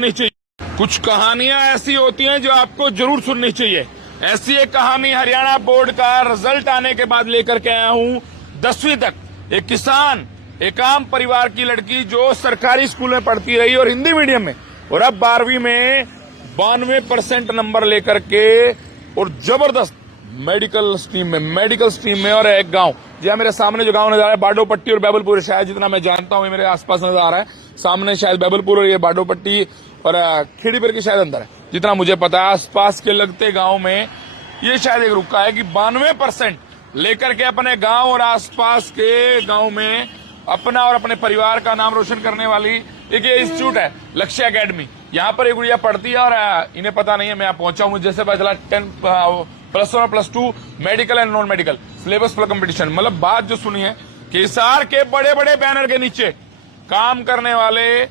सुननी चाहिए। कुछ कहानियां ऐसी होती हैं जो आपको जरूर सुननी चाहिए। ऐसी एक कहानी हरियाणा बोर्ड का रिजल्ट आने के बाद लेकर के आया हूं। 10वीं तक एक किसान, एक आम परिवार की लड़की जो सरकारी स्कूल में पढ़ती रही और हिंदी मीडियम में, और अब 12वीं में 92% नंबर लेकर के और जबरदस्त मेडिकल स्ट्रीम में और एक गांव, जो मेरे सामने जो गांव नजर आ रहा है बाडोपट्टी और बैबलपुर, शायद जितना मैं जानता हूं मेरे आसपास नजर आ रहा है। सामने शायद बैबलपुर और ये बाडोपट्टी और खेड़ीपुर के शायद अंदर है, जितना मुझे पता है। आसपास के लगते गांव में ये शायद एक रुका है कि 92% लेकर के अपने गांव और आसपास के गांव में अपना और अपने परिवार का नाम रोशन करने वाली एक ये इंस्टीट्यूट है लक्ष्य एकेडमी। यहाँ पर एक गुड़िया पढ़ती है और इन्हें पता नहीं है मैं यहाँ पहुंचा हूँ। जैसे पता चला 10 +1 और +2 medical and non medical syllabus पर कंपटीशन। मतलब बात जो सुनी है कि हिसार के बड़े बड़े बैनर के नीचे काम करने वाले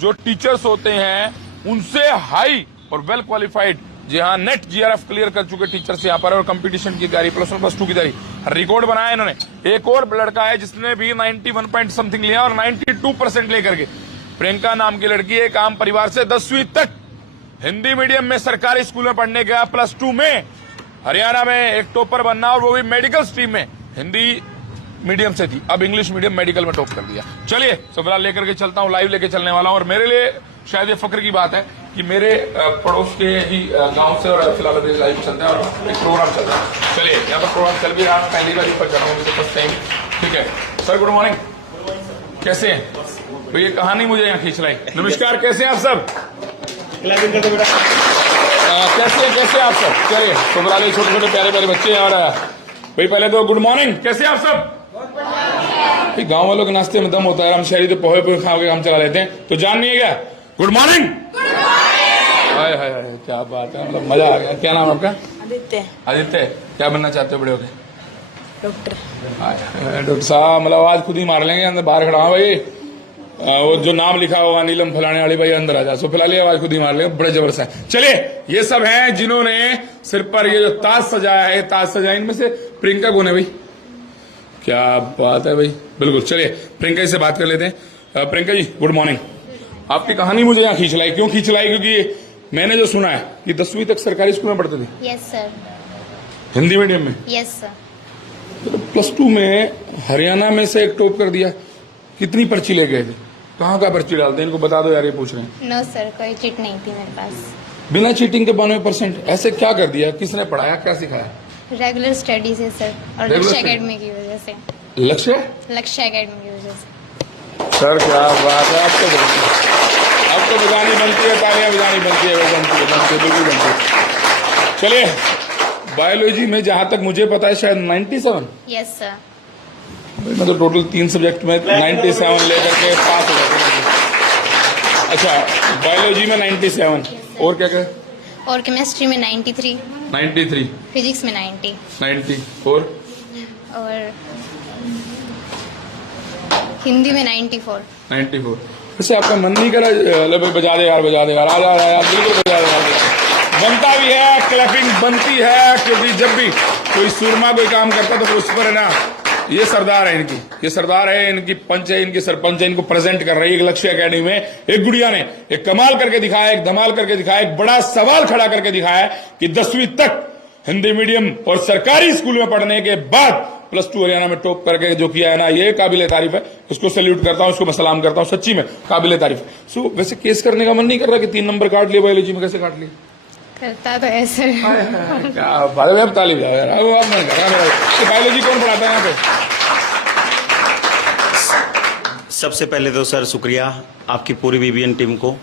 जो टीचर्स होते हैं उनसे हाई और वेल क्वालिफाइड, जी हाँ, नेट GRF क्लियर कर चुके टीचर्स यहाँ पर और कंपटीशन की तैयारी, +1 +2 की तैयारी, रिकॉर्ड बनाया इन्होंने। एक और लड़का है जिसने भी 91 पॉइंट समथिंग लिया और 92% लेकर के, प्रियंका नाम की लड़की एक आम परिवार से 10वीं तक हिंदी मीडियम में सरकारी स्कूल में पढ़ने गया, +2 में हरियाणा में एक टॉपर बनना, और वो भी मेडिकल स्ट्रीम में, हिंदी मीडियम से थी, अब इंग्लिश मीडियम मेडिकल में टॉप कर दिया। चलिए तो फिलहाल लेकर के चलता हूँ, लाइव लेके चलने वाला हूँ। और मेरे लिए शायद ये फक्र की बात है कि मेरे पड़ोस के ही गांव से और फिलहाल अभी लाइव चलते हैं और एक प्रोग्राम चल रहा है। चलिए यहाँ पर प्रोग्राम चल भी रहा है, पहली बार ऊपर चल रहा हूँ मुझे फर्स्ट टाइम। ठीक है सर, गुड मॉर्निंग, कैसे हैं? तो ये कहानी मुझे यहाँ खींच लाई। नमस्कार, कैसे हैं आप सब? कैसे आप सब? चलिए तो फिलहाल छोटे छोटे प्यारे प्यारे बच्चे हैं। और भाई पहले तो गुड मॉर्निंग, कैसे आप सब? गांव वालों के नाश्ते में दम होता है, हम शहरी तो पोहे पोहे खा के काम चला लेते हैं, तो जान नहीं है क्या? Good morning. हाय हाय हाय, क्या बात है, मतलब मजा आ गया। क्या नाम आपका? आदित्य। आदित्य, क्या बनना चाहते हो बड़े होके? डॉक्टर। डॉक्टर साहब, मतलब आवाज खुद ही मार लेंगे, अंदर बाहर खड़ा भाई, वो जो नाम लिखा होगा नीलम फलाने वाली, भाई अंदर आ जा। सो फिलहाल आवाज खुद ही मार लेंगे, बड़े जबरदस्त है। चलिए, ये सब हैं जिन्होंने सिर पर ये जो ताज सजाया है, ताज सजाया, इनमें से प्रियंका कौन है भाई? क्या बात है भाई, बिल्कुल। चलिए प्रियंका जी से बात कर लेते हैं। Priyanka ji good morning. आपकी कहानी मुझे यहाँ खींच लाई, क्यों खींच लाई? क्योंकि मैंने जो सुना है कि 10वीं तक सरकारी स्कूल में पढ़ते थे। Yes sir. हिंदी मीडियम में? Yes sir. तो +2 में हरियाणा में से एक टॉप कर दिया। कितनी पर्ची ले गए थे? कहाँ का पर्ची डालते हैं? इनको बता दो यार, ये पूछ रहे हैं। नो सर, कोई चीट नहीं थी मेरे पास। बिना चीटिंग के 92%? ऐसे क्या कर दिया? किसने पढ़ाया, क्या सिखाया? रेगुलर स्टडीज है सर, और लक्ष्य एकेडमी की वजह से। लक्ष्य एकेडमी की वजह से। सर क्या बात है, अब तो बजानी बनती है, तालियां बजानी बनती है, बिल्कुल बनती है। चलिए, बायोलॉजी में जहां तक मुझे पता है शायद 97? Yes sir. मैं तो टोटल 3 सब्जेक्ट में 97 लेकर के पास हो गया। अच्छा, बायोलॉजी में 97, और क्या क्या? और केमिस्ट्री में 93, फिजिक्स में 90, और हिंदी में 94। वैसे आपका मन नहीं करा बजा दे यार, आ जा यार, बिल्कुल बजा दे यार। बनता भी है, क्लैपिंग बनती है, क्योंकि जब भी कोई सूरमा कोई काम करता तो उस पर है ना, ये सरदार है इनकी, ये सरदार है इनकी, पंच है इनकी, सरपंच है, इनको प्रेजेंट कर रही है। एक लक्ष्य एकेडमी में एक गुड़िया ने एक कमाल करके दिखाया, एक धमाल करके दिखाया, एक बड़ा सवाल खड़ा करके दिखाया कि 10वीं तक हिंदी मीडियम और सरकारी स्कूल में पढ़ने के बाद +2 हरियाणा में टॉप करके जो किया है ना, ये काबिले तारीफ है। उसको सैल्यूट करता हूं, उसको मैं सलाम करता हूं, सच्ची में काबिले तारीफ। सो वैसे केस करने का मन नहीं कर रहा कि 3 नंबर काट लिए बायोलॉजी में? कैसे काट लिए? करता तो ऐसे। क्या बात, तालीफ यार, अब मन कर रहा मेरा। बायोलॉजी कौन पढ़ाता है यहाँ पे? सबसे पहले तो सर शुक्रिया आपकी पूरी BBN टीम को,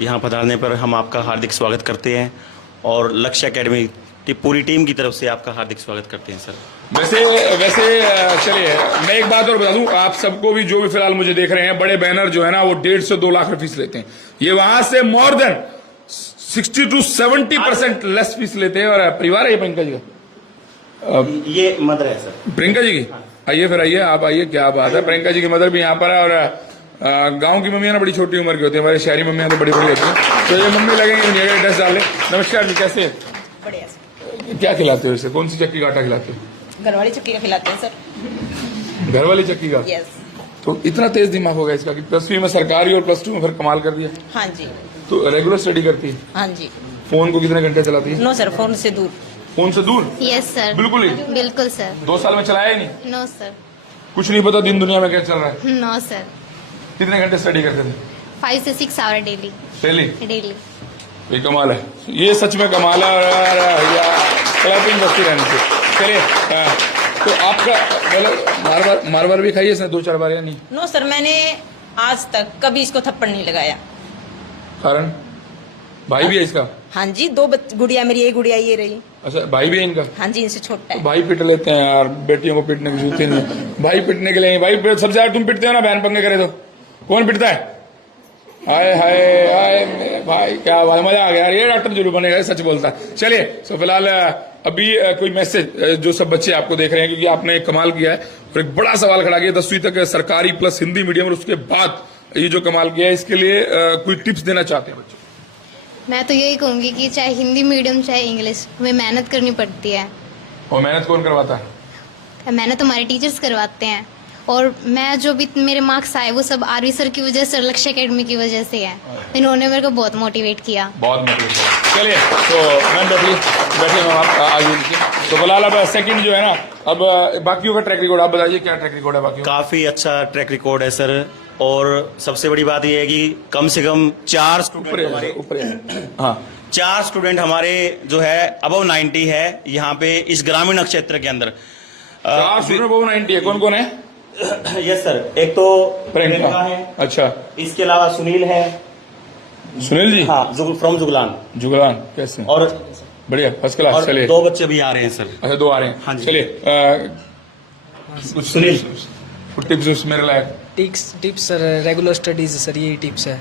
यहाँ पधारने पर हम आपका हार्दिक स्वागत करते हैं, और लक्ष्य एकेडमी की पूरी टीम की तरफ से आपका हार्दिक स्वागत करते हैं सर। वैसे चलिए मैं एक बात और बता दूं, आप सबको भी, जो भी फिलहाल मुझे देख रहे हैं, बड़े बैनर जो है ना वो 1.5 से 2 लाख फीस लेते हैं। ये वहां से more than 60 to 70% less fees लेते हैं। और परिवार है प्रियंका जी का? ये मदर है सर प्रियंका जी की। आइए फिर, आइए आप आइए, क्या बात है। प्रियंका जी की मदर भी यहाँ पर है। और गांव की मम्मियां ना बड़ी छोटी उम्र की होती है, हमारी शहरी मम्मियां तो बड़ी बड़ी होती हैं, तो ये मम्मी लगेंगे ड्रेस डाले। नमस्कार जी, कैसे हैं? बढ़िया। क्या खिलाते हो इसे? कौन सी चक्की का आटा खिलाते हो? घर वाली चक्की का खिलाते हैं सर। घर वाली चक्की का? यस। तो इतना तेज दिमाग होगा इसका कि 10वीं में सरकारी और +2 में फिर कमाल कर दिया। हाँ जी। तो रेगुलर स्टडी करती है? हाँ जी। फोन को कितने घंटे चलाती है? नो सर, फोन से दूर। फोन से दूर? Yes sir. बिल्कुल ही? बिल्कुल सर। 2 साल में चलाया ही नहीं? No sir. कुछ नहीं पता दिन दुनिया में क्या चल रहा है? No sir. कितने घंटे स्टडी करते थे? 5 से 6 आवर डेली। डेली? ये कमाल है, ये सच में कमाल है। क्लैपिंग बस्ती रहने से। चलिए, तो आपका मतलब मार भी खाई है इसने 2-4 बार या नहीं? नो सर, मैंने आज तक कभी इसको थप्पड़ नहीं लगाया। कारण? भाई भी है इसका? हाँ जी, 2 गुड़िया मेरी, एक गुड़िया ये रही। अच्छा, भाई भी है इनका? हाँ जी, इनसे छोटा तो है। भाई पिट लेते हैं यार, बेटियों को पिटने की जरूरत ही नहीं। भाई पिटने के लिए, भाई सबसे ज्यादा तुम पिटते हो ना, बहन पंगे करे तो। कौन पिटता है? हाय हाय हाय मेरे भाई, क्या बात, मजा आ गया यार, ये डॉक्टर जरूर बनेगा, सच बोलता है। चलिए, सो फिलहाल अभी कोई मैसेज जो सब बच्चे आपको देख रहे हैं, क्योंकि आपने एक कमाल किया है और एक बड़ा सवाल खड़ा किया 10वीं तक सरकारी प्लस हिंदी मीडियम, और उसके बाद ये जो कमाल किया है, इसके लिए कोई टिप्स देना चाहते हैं बच्चों? मैं तो यही कहूंगी कि चाहे हिंदी मीडियम चाहे इंग्लिश, हमें मेहनत करनी पड़ती है। और मेहनत कौन करवाता है? मेहनत हमारे टीचर्स करवाते हैं। और मैं जो भी मेरे मार्क्स आए वो सब आरवी सर की वजह से, लक्ष्य एकेडमी की वजह से है। इन्होंने मेरे को बहुत मोटिवेट किया। बहुत मोटिवेट। चलिए, तो मैम बैठिए मैम, आप आगे नीचे। तो फिलहाल अब सेकंड जो है ना, अब बाकियों का ट्रैक रिकॉर्ड आप बताइए, क्या ट्रैक रिकॉर्ड है बाकी? काफी अच्छा ट्रैक रिकॉर्ड है सर, और सबसे बड़ी बात यह है कि कम से कम 4 स्टूडेंट हमारे, हाँ 4 स्टूडेंट हमारे जो है अबव 90 है यहाँ पे इस ग्रामीण क्षेत्र के अंदर। 4 स्टूडेंट अबव 90 है। कौन कौन है? यस सर, एक तो प्रियंका है, अच्छा, इसके अलावा सुनील है। सुनील जी? हाँ, फ्रॉम जुगलान। जुगलान कैसे? और बढ़िया, फर्स्ट क्लास। और चलिए, 2 बच्चे भी आ रहे हैं सर। अच्छा 2 आ रहे हैं। हाँ जी। चलिए, कुछ सुनील, कुछ टिप्स मेरे लायक? Tips sir, regular studies sir, यही टिप्स है।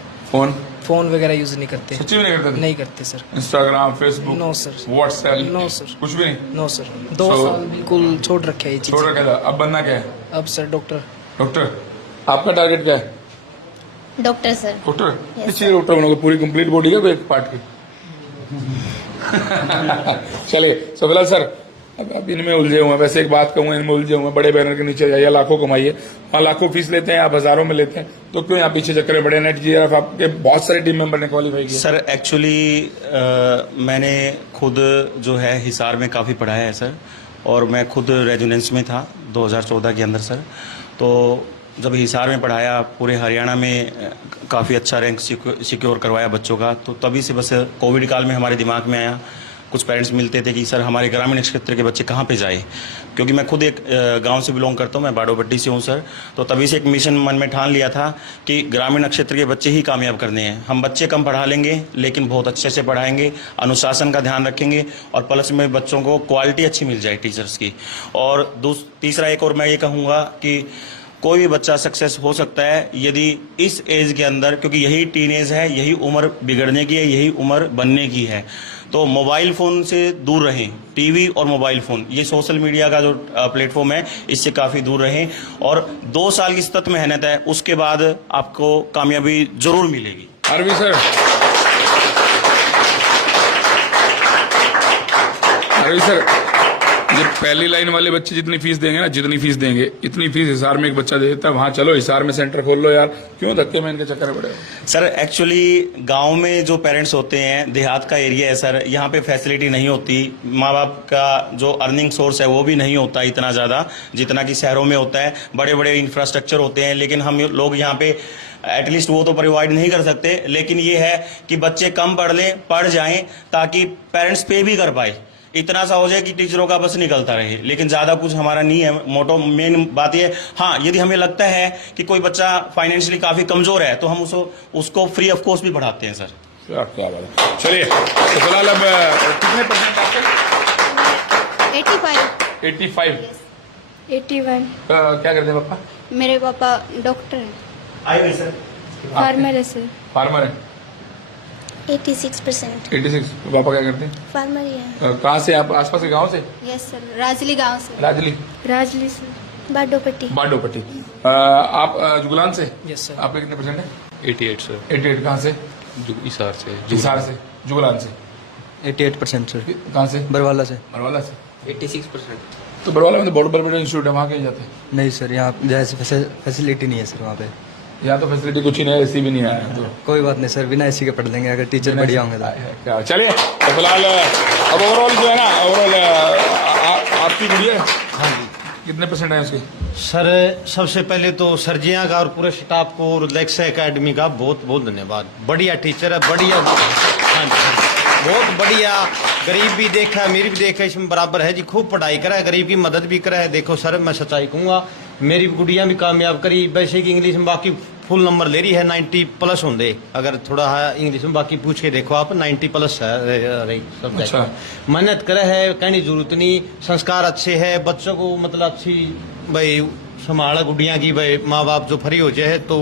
फोन वगैरह यूज नहीं करते। सच्ची में नहीं करते? नहीं करते सर। Instagram, Facebook? No sir. WhatsApp? No sir. कुछ भी नहीं? नो सर, 2 साल बिल्कुल छोड़ रखे है ये चीज। छोड़ रखा था। अब बनना क्या है? अब सर डॉक्टर। डॉक्टर? आपका टारगेट क्या है? Doctor sir. डॉक्टर? Yes, किस चीज डॉक्टर बनोगे? पूरी कंप्लीट बॉडी का कोई एक पार्ट की? चलिए, सो फिलहाल सर अब इनमें उलझे हुए हैं। वैसे एक बात कहूँ, इनमें उलझे हुए हैं, बड़े बैनर के नीचे जाइए, लाखों कमाइए। वहाँ लाखों फीस लेते हैं, आप हजारों में लेते हैं, तो क्यों यहाँ पीछे चक्कर में बड़े? नेट जी आपके बहुत सारे टीम मेंबर ने क्वालिफाई किया। सर एक्चुअली मैंने खुद जो है हिसार में काफ़ी पढ़ाया है सर, और मैं खुद रेजिडेंस में था 2014 के अंदर सर। तो जब हिसार में पढ़ाया, पूरे हरियाणा में काफ़ी अच्छा रैंक सिक्योर करवाया बच्चों का, तो तभी से बस कोविड काल में हमारे दिमाग में आया। कुछ पेरेंट्स मिलते थे कि सर हमारे ग्रामीण क्षेत्र के बच्चे कहाँ पे जाए, क्योंकि मैं खुद एक गांव से बिलोंग करता हूँ, मैं बाडोपट्टी से हूँ सर। तो तभी से एक मिशन मन में ठान लिया था कि ग्रामीण क्षेत्र के बच्चे ही कामयाब करने हैं। हम बच्चे कम पढ़ा लेंगे लेकिन बहुत अच्छे से पढ़ाएंगे, अनुशासन का ध्यान रखेंगे, और प्लस में बच्चों को क्वालिटी अच्छी मिल जाए टीचर्स की। और तीसरा एक और मैं ये कहूँगा कि कोई भी बच्चा सक्सेस हो सकता है यदि इस एज के अंदर, क्योंकि यही टीनेज है, यही उम्र बिगड़ने की है, यही उम्र बनने की है। तो मोबाइल फ़ोन से दूर रहें, टीवी और मोबाइल फ़ोन, ये सोशल मीडिया का जो प्लेटफॉर्म है, इससे काफ़ी दूर रहें। और 2 साल की सतत मेहनत है, उसके बाद आपको कामयाबी जरूर मिलेगी। आरवी सर, आरवी सर, ये पहली लाइन वाले बच्चे जितनी फीस देंगे ना, जितनी फीस देंगे, इतनी फीस हिसार में एक बच्चा दे देता है। वहां चलो हिसार में सेंटर खोल लो यार, क्यों धक्के में इनके चक्कर में पड़े? सर एक्चुअली गांव में जो पेरेंट्स होते हैं, देहात का एरिया है सर, यहाँ पे फैसिलिटी नहीं होती, माँ बाप का जो अर्निंग सोर्स है वो भी नहीं होता इतना ज़्यादा जितना कि शहरों में होता है। बड़े बड़े इंफ्रास्ट्रक्चर होते हैं, लेकिन हम लोग यहाँ पे एटलीस्ट वो तो प्रोवाइड नहीं कर सकते। लेकिन ये है कि बच्चे कम पढ़ लें, पढ़ जाएं, ताकि पेरेंट्स पे भी कर पाए। इतना सा हो जाए कि टीचरों का बस निकलता रहे, लेकिन ज़्यादा कुछ हमारा नहीं है मोटो। मेन बात ये, हाँ, यदि हमें लगता है कि कोई बच्चा फाइनेंशियली काफ़ी कमज़ोर है तो हम उसको फ्री ऑफ कॉस्ट भी पढ़ाते हैं सर। क्या बात है। चलिए, तो फिलहाल अब कितने परसेंट आपके? 85। 85? 81। क्या करते हैं पापा? मेरे पापा डॉक्टर हैं। आइए सर। फार्मर है सर। फार्मर है? 86%। 86। पापा क्या करते हैं? फार्मर ही है। कहाँ से आप? आसपास के गांव से? यस सर, राजली गांव से। राजली? राजली सर। बाडोपट्टी। बाडोपट्टी। आप जुगलान से? Yes sir. आपके कितने परसेंट है? 88 सर। 88 कहाँ से? हिसार से। हिसार से। जुगलान से? 88% सर। कहाँ से? बरवाला से। बरवाला से? 86%। तो बरवाला में तो बहुत बड़े बड़े इंस्टीट्यूट है, वहाँ कहीं जाते हैं? नहीं सर, यहाँ जैसे फैसिलिटी नहीं है सर वहाँ पे। यहाँ तो फैसिलिटी कुछ ही नहीं है, एसी भी नहीं है तो कोई बात नहीं सर, बिना एसी के पढ़ लेंगे अगर टीचर बढ़िया होंगे तो। क्या चलिए तो फिलहाल अब ओवरऑल जो है ना, ओवरऑल आपकी गुड़िया हाँ जी कितने परसेंट है उसकी? सर, सबसे पहले तो सर्जियां का और पूरे स्टाफ को और लेक्सा एकेडमी का बहुत बहुत धन्यवाद। बढ़िया टीचर है, बढ़िया। हाँ जी, बहुत बढ़िया। गरीब भी देखा, अमीर भी देखा, इसमें बराबर है जी। खूब पढ़ाई करा है, गरीब की मदद भी करा है। देखो सर, मैं सच्चाई कहूँगा, मेरी गुड़िया भी कामयाब करी। वैसे कि इंग्लिश में बाकी फुल नंबर ले रही है, 90+ होंगे। अगर थोड़ा है इंग्लिश में, बाकी पूछ के देखो आप, 90+ है रही सब्जेक्ट। अच्छा। मेहनत करे है, कहने की जरूरत नहीं। संस्कार अच्छे है, बच्चों को मतलब अच्छी भाई संभाल गुड़िया की। भाई माँ बाप जो फ्री हो जाए तो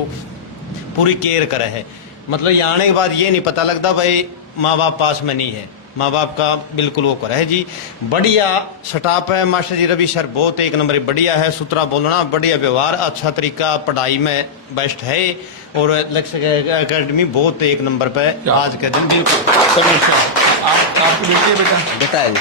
पूरी केयर करे है। मतलब यहाँ आने के बाद ये नहीं पता लगता भाई माँ बाप पास में नहीं है, माँ बाप का बिल्कुल वो करे है जी। बढ़िया स्टाफ है, मास्टर जी रवि सर बहुत एक नंबर बढ़िया है। सुथरा बोलना, बढ़िया व्यवहार, अच्छा तरीका, पढ़ाई में बेस्ट है। और लक्ष्य एकेडमी बहुत एक नंबर पे आज के दिन बिल्कुल। आपकी बेटी है बेटा? बेटा है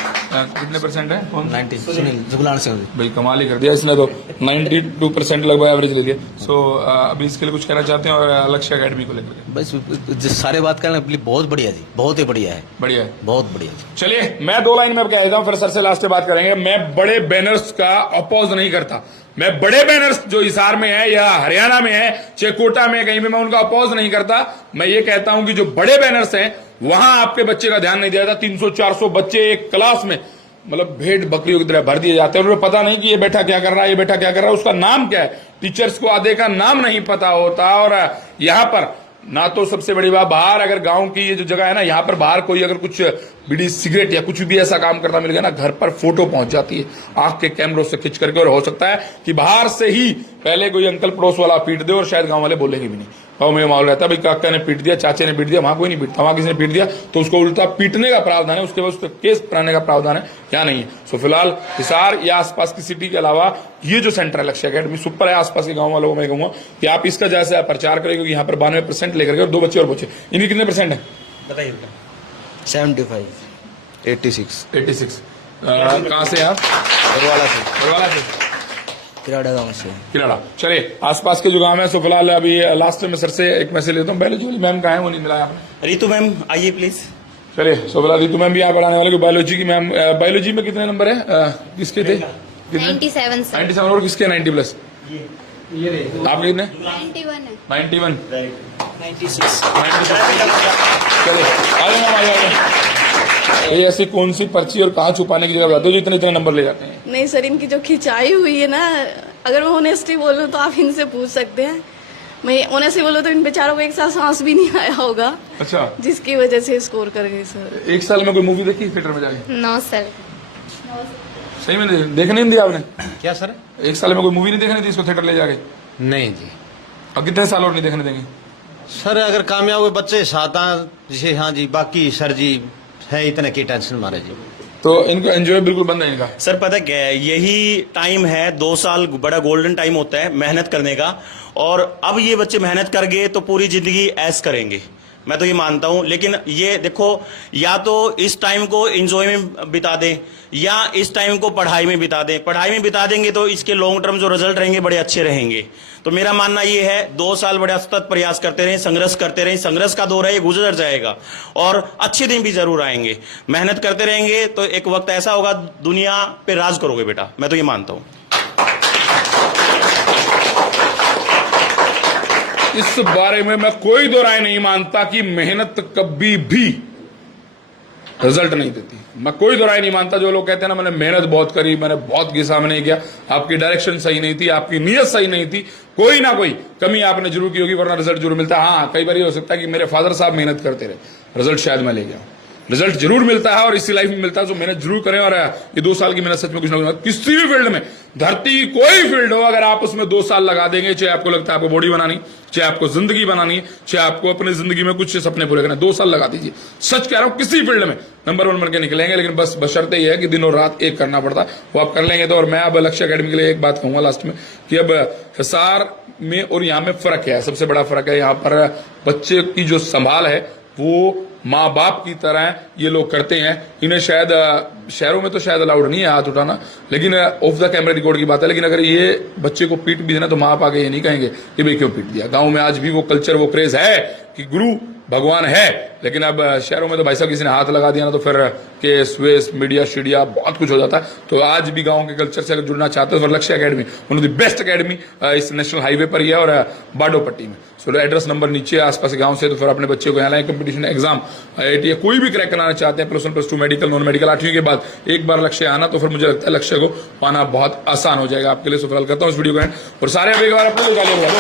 कितने परसेंट है? 90 सुनील जुगलान से भाई कमाल ही कर दिया इसने तो, 92% लगभग एवरेज ले लिया। सो अभी इसके लिए कुछ कहना चाहते हैं और लक्ष्य एकेडमी को लेकर? बस जिस सारे बात करना बहुत बढ़िया जी, बहुत ही बढ़िया है, बढ़िया है, बहुत बढ़िया। चलिए मैं 2 लाइन में अब कह देता हूँ, फिर सर से लास्ट में बात करेंगे। मैं बड़े बैनर्स का अपोज नहीं करता। मैं बड़े बैनर्स जो हिसार में है या हरियाणा में है, चाहे कोटा में, कहीं भी, मैं उनका अपोज नहीं करता। मैं ये कहता हूं कि जो बड़े बैनर्स हैं वहां आपके बच्चे का ध्यान नहीं दिया जाता। 300-400 बच्चे एक क्लास में मतलब भेड़ बकरियों की तरह भर दिए जाते हैं। उन्हें पता नहीं कि ये बेटा क्या कर रहा है, ये बेटा क्या कर रहा है, उसका नाम क्या है। टीचर्स को आधे का नाम नहीं पता होता। और यहाँ पर ना तो सबसे बड़ी बात, बाहर अगर गांव की ये जो जगह है ना, यहाँ पर बाहर कोई अगर कुछ बीड़ी सिगरेट या कुछ भी ऐसा काम करता मिल गया ना, घर पर फोटो पहुंच जाती है आंख के कैमरों से खिंच करके। और हो सकता है कि बाहर से ही पहले कोई अंकल पड़ोस वाला पीट दे और शायद गांव वाले बोलेंगे भी नहीं। गांव में माहौल रहता है भाई काका ने पीट दिया, चाचे ने पीट दिया, वहां कोई नहीं पीटता। वहां किसी ने पीट दिया तो उसको उल्टा पीटने का प्रावधान है, उसके बाद उसका केस बनाने का प्रावधान है, क्या नहीं है। सो फिलहाल हिसार या आसपास की सिटी के अलावा ये जो सेंटर है लक्ष्य एकेडमी सुपर है। आसपास के गांव वालों को मैं कहूंगा कि आप इसका जैसे प्रचार करें, क्योंकि यहाँ पर 92% लेकर के और 2 बच्चे और बच्चे। इनकी कितने परसेंट है बताइए? 75 86 86। कहाँ से आप? बरवाला से, बरवाला से, किराड़ा गांव से। किराड़ा। चलिए आसपास के जो गांव है, सो फिलहाल अभी लास्ट में सर से एक मैसेज लेता हूँ। बायोलॉजी वाली मैम कहाँ है, वो नहीं मिला आपने? रितु मैम आइए प्लीज। चलिए सो फिलहाल रितु मैम भी यहाँ पढ़ाने वाले, बायोलॉजी की मैम। बायोलॉजी में कितने नंबर है, किसके थे? 97 सर। 97 और किसके 90+? आपके कितने? 91 है। 91 96। चलिए आ जाए मैम, आ जाए। ये ऐसी कौन सी पर्ची और कहाँ छुपाने की जगह बताते हो जो इतने इतने नंबर ले जाते हैं? नहीं सर, इनकी जो खिंचाई हुई है ना, अगर मैं ऑनेस्टली बोलूं तो आप इनसे पूछ सकते हैं। मैं ऑनेस्टली बोलूं तो इन बेचारों को एक साल सांस भी नहीं आया होगा, अच्छा, जिसकी वजह से स्कोर कर गए सर। एक साल में कोई मूवी देखी थिएटर में जाके? No sir. सही में देखने नहीं दिया आपने? क्या सर? एक साल में कोई मूवी नहीं देखने दी इसको थिएटर ले जाके? नहीं जी और कितने साल और नहीं देखने देंगे? सर, अगर कामयाब हुए बच्चे साथ जैसे, हाँ जी, बाकी सर जी है इतने की टेंशन मारे जी। तो इनको एंजॉय बिल्कुल बंद है इनका? सर पता क्या है, यही टाइम है, 2 साल बड़ा गोल्डन टाइम होता है मेहनत करने का। और अब ये बच्चे मेहनत कर गए तो पूरी जिंदगी ऐश करेंगे, मैं तो ये मानता हूं। लेकिन ये देखो, या तो इस टाइम को एंजॉय में बिता दें या इस टाइम को पढ़ाई में बिता दें। पढ़ाई में बिता देंगे तो इसके लॉन्ग टर्म जो रिजल्ट रहेंगे बड़े अच्छे रहेंगे। तो मेरा मानना ये है, 2 साल बड़े सतत प्रयास करते रहें, संघर्ष करते रहें। संघर्ष का दौर है, ये गुजर जाएगा और अच्छे दिन भी जरूर आएंगे। मेहनत करते रहेंगे तो एक वक्त ऐसा होगा दुनिया पे राज करोगे बेटा, मैं तो ये मानता हूं। इस बारे में मैं कोई दो राय नहीं मानता कि मेहनत कभी भी रिजल्ट नहीं देती। मैं कोई दो राय नहीं मानता। जो लोग कहते हैं ना मैंने मेहनत बहुत करी, मैंने बहुत घिसा, मैंने किया, आपकी डायरेक्शन सही नहीं थी, आपकी नीयत सही नहीं थी, कोई ना कोई कमी आपने जरूर की होगी, वरना रिजल्ट जरूर मिलता है। हाँ, कई बार ये हो सकता है कि मेरे फादर साहब मेहनत करते रहे, रिजल्ट शायद मैं ले गया। रिजल्ट जरूर मिलता है और इसी लाइफ में मिलता है। तो मेहनत जरूर करें। और ये 2 साल की मेहनत सच में कुछ ना कुछ, किसी भी फील्ड में, धरती की कोई फील्ड हो, अगर आप उसमें 2 साल लगा देंगे, चाहे आपको लगता है आपको बॉडी बनानी, चाहे आपको जिंदगी बनानी है, चाहे आपको अपनी जिंदगी में कुछ सपने पूरे करना, 2 साल लगा दीजिए। सच कह रहा हूं, किसी फील्ड में नंबर 1 बन के निकलेंगे। लेकिन बस बशर्ते ये है कि दिन और रात एक करना पड़ता है, वो आप कर लेंगे तो। और मैं अब लक्ष्य एकेडमी के लिए एक बात कहूंगा लास्ट में कि अब हिसार में और यहाँ में फर्क है, सबसे बड़ा फर्क है। यहाँ पर बच्चे की जो संभाल है वो माँ बाप की तरह ये लोग करते हैं। इन्हें शायद शहरों में तो शायद अलाउड नहीं है हाथ उठाना, लेकिन ऑफ द कैमरा रिकॉर्ड की बात है। लेकिन अगर ये बच्चे को पीट भी देना तो माँ बाप आगे ये नहीं कहेंगे कि भाई क्यों पीट दिया। गाँव में आज भी वो कल्चर, वो क्रेज है कि गुरु भगवान है, लेकिन अब शहरों में तो भाई साहब किसी ने हाथ लगा दिया ना तो फिर केस वेस, मीडिया शीडिया बहुत कुछ हो जाता है। तो आज भी गांव के कल्चर से अगर जुड़ना चाहते हो तो लक्ष्य academy one of the best academy इस नेशनल हाईवे पर ही है और बाडोपट्टी में। सो एड्रेस नंबर नीचे आसपास गांव से, तो फिर अपने बच्चे को यहाँ लाएं। कंपटीशन एग्जाम IIT कोई भी क्रैक कराना चाहते हैं, +1 +2 मेडिकल नॉन मेडिकल 8वीं के बाद एक बार लक्ष्य आना तो फिर मुझे लगता है लक्ष्य को पाना बहुत आसान हो जाएगा आपके लिए। सो फिलहाल करता हूँ इस वीडियो को एंड, और सारे अब एक बार अपने निकाले दिखा दो,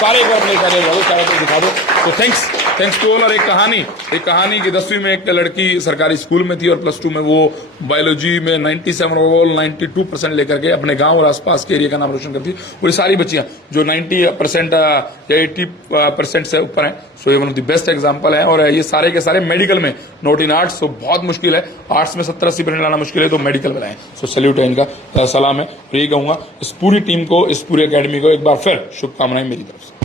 सारे एक बार अपने निकाले दिखा दो, चारों तरफ दिखा दो। तो थैंक्स टू ऑल। और एक कहानी की 10वीं में एक लड़की सरकारी स्कूल में थी और +2 में वो बायोलॉजी में 97 ओवरऑल 92% लेकर के अपने गांव और आसपास के एरिया का नाम रोशन करती है। और ये सारी बच्चियां जो 90% या 80% से ऊपर हैं, सो ये one of the best example है। और ये सारे के सारे मेडिकल में, नॉट इन आर्ट्स। सो बहुत मुश्किल है, आर्ट्स में 70-80% लाना मुश्किल है, तो मेडिकल में लाएं। सो सैल्यूट है इनका, सलाम है। और यही कहूंगा इस पूरी टीम को, इस पूरी एकेडमी को एक बार फिर शुभकामनाएं मेरी तरफ से।